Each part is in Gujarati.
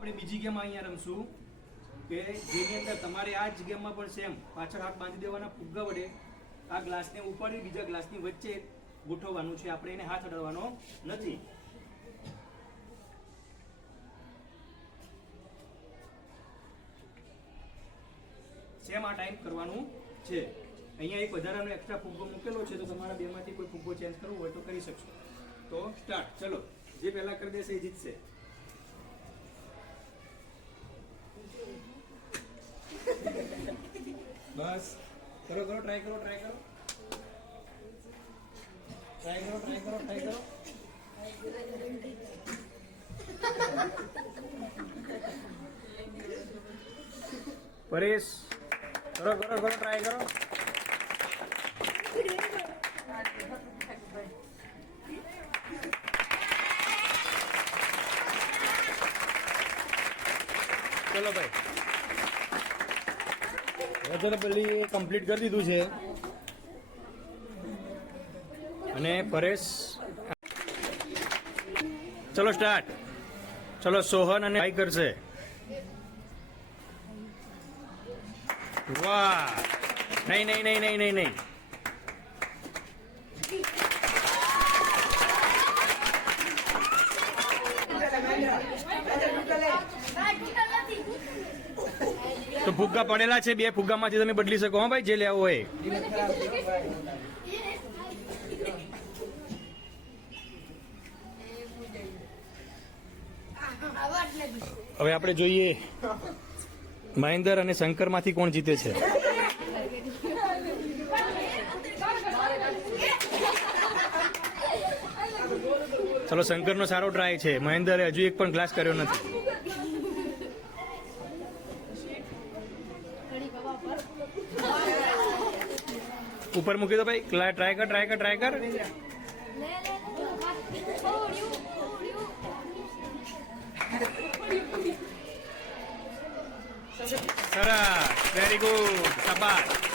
આપણે બીજી ગેમ અહીંયા રમશું કે જેની અંદર તમારે આ જ ગેમમાં પણ સેમ પાછળ હાથ બાંધી દેવાના ફુગ્ગા વડે આ ગ્લાસને ઉપાડી બીજા ગ્લાસની વચ્ચે ગોઠવવાનું છે. આપણે એને હાથ અડાડવાનો નથી. સેમ આ ટાઈમ કરવાનું છે. અહીંયા એક વધારાનો એક્સ્ટ્રા ફુગ્ગો મૂકેલો છે. તો તમારા બેમાંથી કોઈ ફુગ્ગો ચેન્જ કરવો હોય તો કરી શકશો. તો સ્ટાર્ટ ચલો. જે પહેલા કરી દેશે એ જીતશે. બસ. કરો કરો ટ્રાય કરો ટ્રાય કરો. ટ્રાય કરો ટ્રાય કરો ટ્રાય કરો. પરેશ, કરો કરો કરો ટ્રાય કરો. ચલો ભાઈ. વજન પેલી કમ્પ્લીટ કરી દીધું છે. અને પરેશ ચલો સ્ટાર્ટ ચલો સોહન અને ટ્રાય કરશે. વાહ. નહીં નહીં નહીં નહીં નહીં નહીં. તો ફુગ્ગા પડેલા છે, બે ફુગ્ગામાંથી તમે બદલી શકો. ભાઈ, જે લેવો હોય. હવે આપણે જોઈએ મહેન્દર અને શંકરમાંથી કોણ જીતે છે. ચલો, શંકરનો સારો ટ્રાય છે. મહેન્દરે હજુ એક પણ ગ્લાસ કર્યો નથી. ઉપર મૂકી દો ભાઈ. ટ્રાય કર ટ્રાય કર ટ્રાય કર. સરસ. વેરી ગુડ શાબાશ.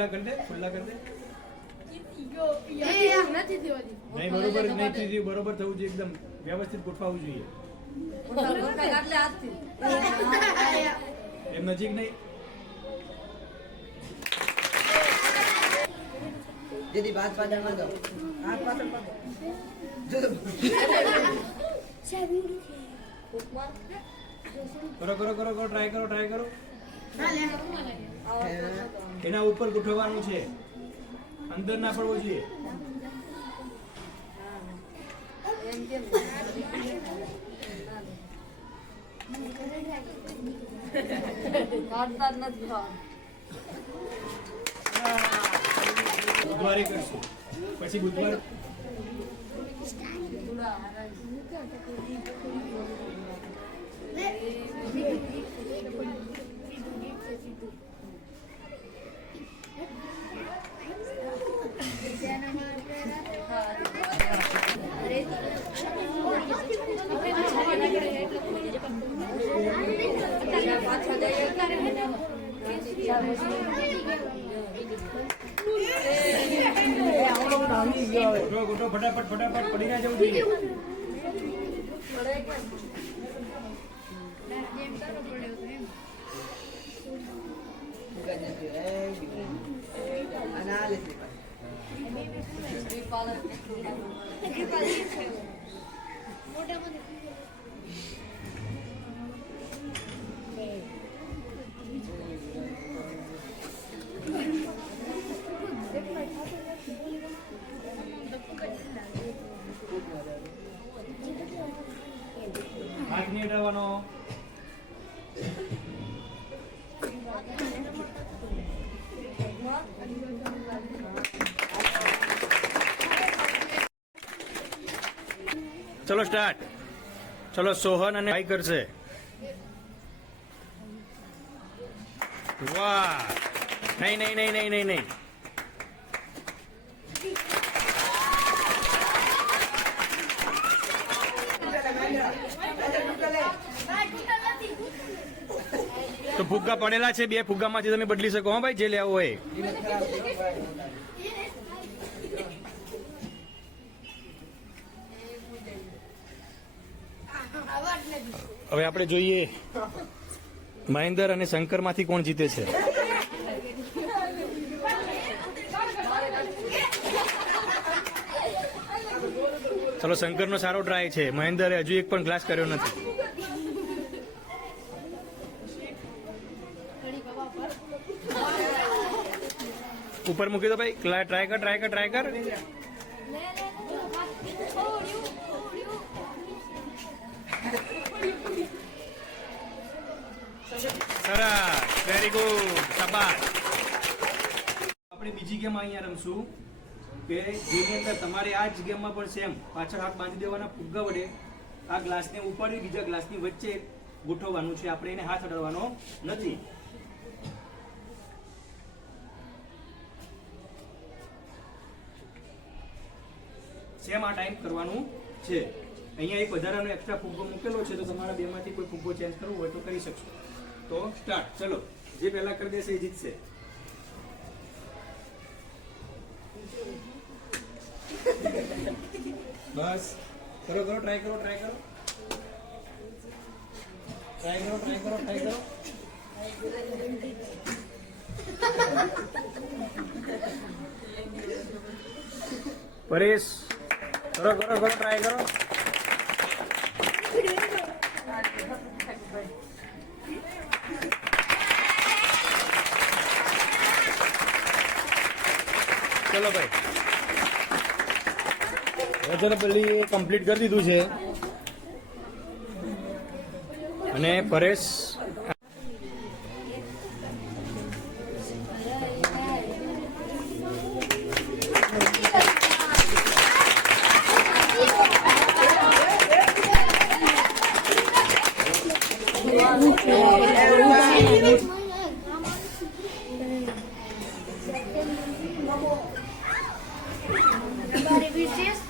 ઉજળા કરી દે ખુલ્લા કરી દે. નહીં બરોબર નહીં થયું બરોબર થવું જોઈએ એકદમ વ્યવસ્થિત ગોઠવાવું જોઈએ. એમ નજીક નહીં. દીદી બાદ પાછળમાં જાઓ. હાથ પાછળ જો કરો કરો કરો કરો ટ્રાય કરો ટ્રાય કરો. એના ઉપર ગોઠવવાનું છે. અંદર ના પડવો જોઈએ બુધવારે કરશું. પછી બુધવાર ગોઠવો ગોઠવો ફટાફટ ફટાફટ પડી ના જવું જોઈએ અને ચલો સ્ટાર્ટ ચલો સોહન અને ભાઈ કરશે. વાહ. નહીં નહીં નહીં નહીં નહીં નહીં. તો ફુગ્ગા પડેલા છે, બે ફુગ્ગામાંથી તમે બદલી શકો. હા, ભાઈ, જે લેવો હોય. હવે આપણે જોઈએ મહેન્દર અને શંકરમાંથી કોણ જીતે છે. ચલો, શંકરનો સારો ટ્રાય છે. મહેન્દરે હજુ એક પણ ક્લાસ કર્યો નથી. ઉપર મૂકી દો ભાઈ. ટ્રાય કર ટ્રાય કર ટ્રાય કર. સરસ. વેરી ગુડ શાબાશ. આપણે બીજી ગેમ અહીંયા રમશું કે જેની અંદર તમારે આ જ ગેમમાં પણ સેમ પાછળ હાથ બાંધી દેવાના ફુગ્ગા વડે આ ગ્લાસને ઉપાડી બીજા ગ્લાસની વચ્ચે ગોઠવવાનું છે. આપણે એને હાથ અડવાનો નથી. સેમ આ ટાઈમ કરવાનું છે. અહીંયા એક વધારાનો એક્સ્ટ્રા ફુગ્ગો મૂકેલો છે. તો તમારા બેમાંથી કોઈ ફુગ્ગો ચેન્જ કરવો હોય તો કરી શકશો. તો સ્ટાર્ટ ચલો, જે પહેલા કરી દેશે એ જીતશે. બસ. કરો કરો ટ્રાય કરો ટ્રાય કરો. ટ્રાય કરો ટ્રાય કરો ટ્રાય કરો. પરેશ, કરો કરો કરો ટ્રાય કરો. વજન પેલી કમ્પ્લીટ કરી દીધું છે અને Paresh Everybody be serious?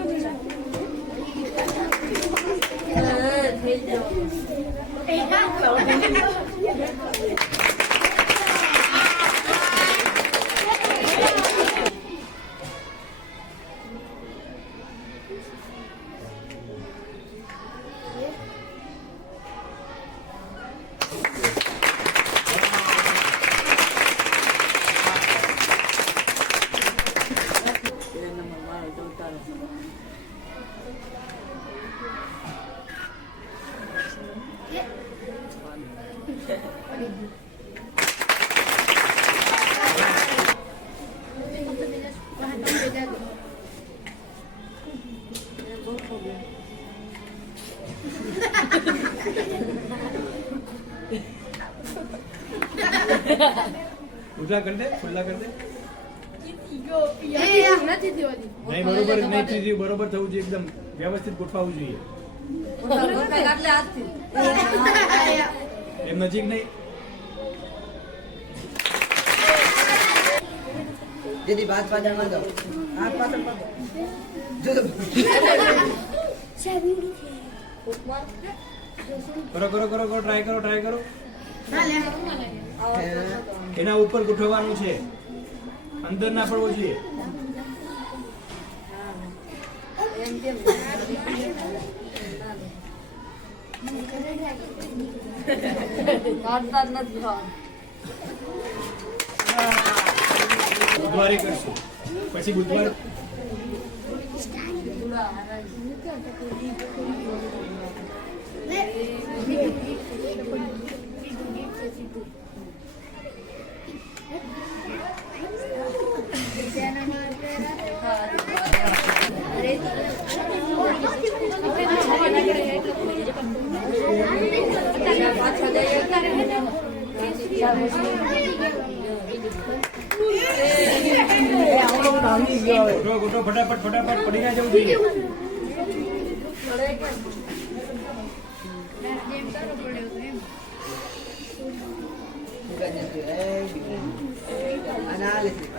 Thì đó. ઉઠલા કરી દે ખુલ્લા કરી દે. નહીં બરોબર નહીં થયું બરોબર થવું જોઈએ એકદમ વ્યવસ્થિત ગોઠવાવું જોઈએ. એમ નજીક નહીં. દીદી પાંચ પાછળમાં જાઓ. હાથ પાછળ પાછળ જો. કરો કરો કરો કરો ટ્રાય કરો ટ્રાય કરો. એના ઉપર ગોઠવવાનું છે. અંદર ના પડવો જોઈએ. બુધવારે કરશું. પછી બુધવાર ગોઠવો ગોઠવો ફટાફટ ફટાફટ પડી ના જવું જોઈએ અનાલિસિસ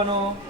હાથ નહીં